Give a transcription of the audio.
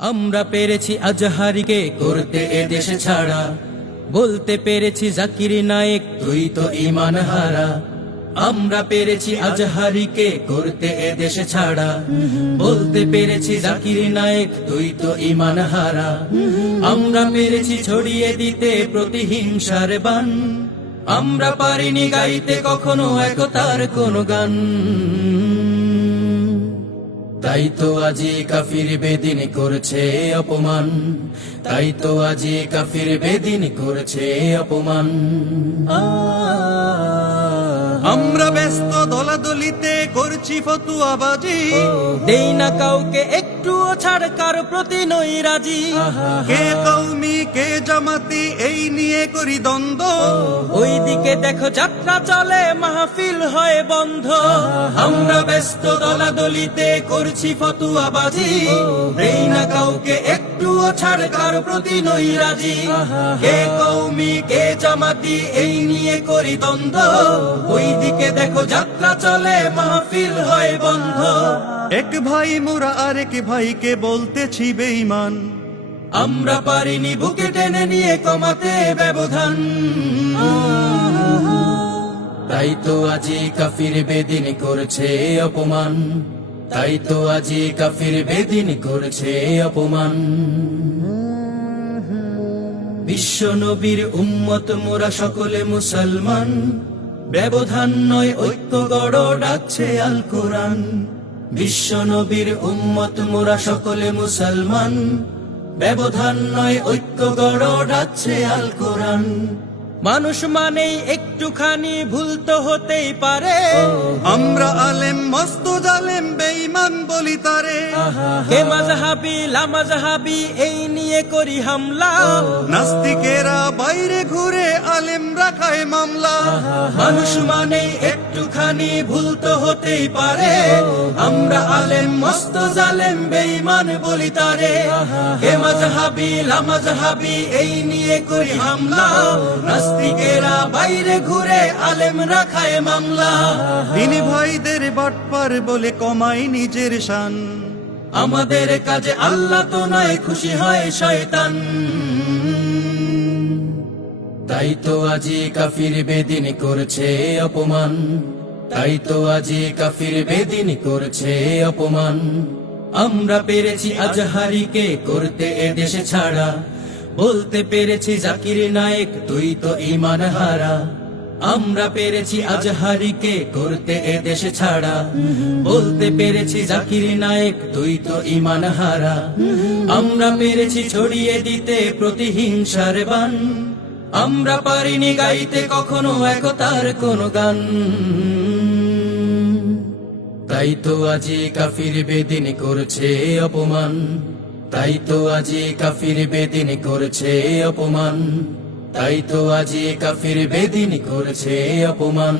আমরা পেরেছি আজহারিকে করতে এ দেশে ছাড়া। বলতে পেরেছি জাকির নায়েক, তুই তো ইমান হারা। আমরা পেরেছি আজহারিকে করতে এ দেশে ছাড়া। বলতে পেরেছি জাকির নায়েক, তুই তো ইমান হারা। আমরা পেরেছি ছড়িয়ে দিতে প্রতিহিংসার বান। আমরা পারিনি গাইতে কখনো একতার কোনো গান। তাই তো আজি কাফির বেদিন করছে অপমান। তাই তো আজি কাফির বেদিন করছে অপমান। আমরা ব্যস্ত দলাদলিতে করছি ফতুয়াবাজি। দেই না কাউকে একটুও ছাড় কার প্রতি নই রাজি? কে কৌমি কে জামাতি এই নিয়ে করি দ্বন্দ্ব। ওই দিকে দেখো যাত্রা চলে মাহফিল হয় বন্ধ। আমরা ব্যস্ত দলাদলিতে করছি ফতুয়াবাজি। দেই না কাউকে একটুও ছাড় কার প্রতি নই রাজি। কে কৌমি কে জামাতি এই নিয়ে করি দ্বন্দ্ব। ওই দিকে দেখো যাত্রা চলে মাহফিল হয় বন্ধ। এক ভাই মোরা আরেক ভাইকে বলতেছি বেঈমান। আমরা পারিনি বুকে টেনে নিয়ে কমাতে ব্যবধান। তাই তো আজি কাফির বেদিন করছে অপমান। তাই তো আজি কাফির বেদিন করছে অপমান। বিশ্ব নবীর উম্মত, মোরা সকলে মুসলমান। ব্যবধান নয়, ঐক্য গড় ডাকছে আল কোরআন। বিশ্ব নবীর উম্মত মোরা সকলে মুসলমান। ব্যবধান নয় ঐক্য গড় ডাকছে আল কোরআন। মানুষ মানেই একটুখানি ভুল তো হতেই পারে। আমরা আলেম মস্ত জালেম বেঈমান বলি তারে। কে মাজহাবি লামাজহাবি এই নিয়ে করি হামলা। নাস্তিকেরা বাইরে ঘুরে মামলা। মানুষ মানে একটুখানি ভুল তো হতেই পারে। আমরা আলেম মস্ত জালেম বেঈমান বলি তারে। হে মাজহাবি লামাজহাবি এই নিয়ে করি হামলা। নাস্তিকেরা বাইরে ঘুরে আলেম রাখায় মামলা। তিনি ভাইদের বাটপার বলে কমাই নিজের শান। আমাদের কাজে আল্লাহ তো নয় খুশি হয় শয়তান। তাই তো আজি কাফির বেদিন করছে অপমান। তাই তো আজি কাফির বেদিন করছে অপমান। আমরা পেরেছি আজহারিকে করতে এ দেশে ছাড়া। বলতে পেরেছি জাকির নায়েক, তুই তো ইমান হারা। আমরা পেরেছি আজহারিকে করতে এ দেশে ছাড়া। বলতে পেরেছি জাকির নায়েক, তুই তো ইমান হারা। আমরা পেরেছি ছড়িয়ে দিতে প্রতিহিংসার বান আমরা পারিনি গাইতে কখনো একতার কোনো গান। তাই তো আজি কাফির বেদিন করছে অপমান। তাই তো আজি কাফির বেদিন করছে অপমান। তাই তো আজি কাফির বেদিন করছে অপমান।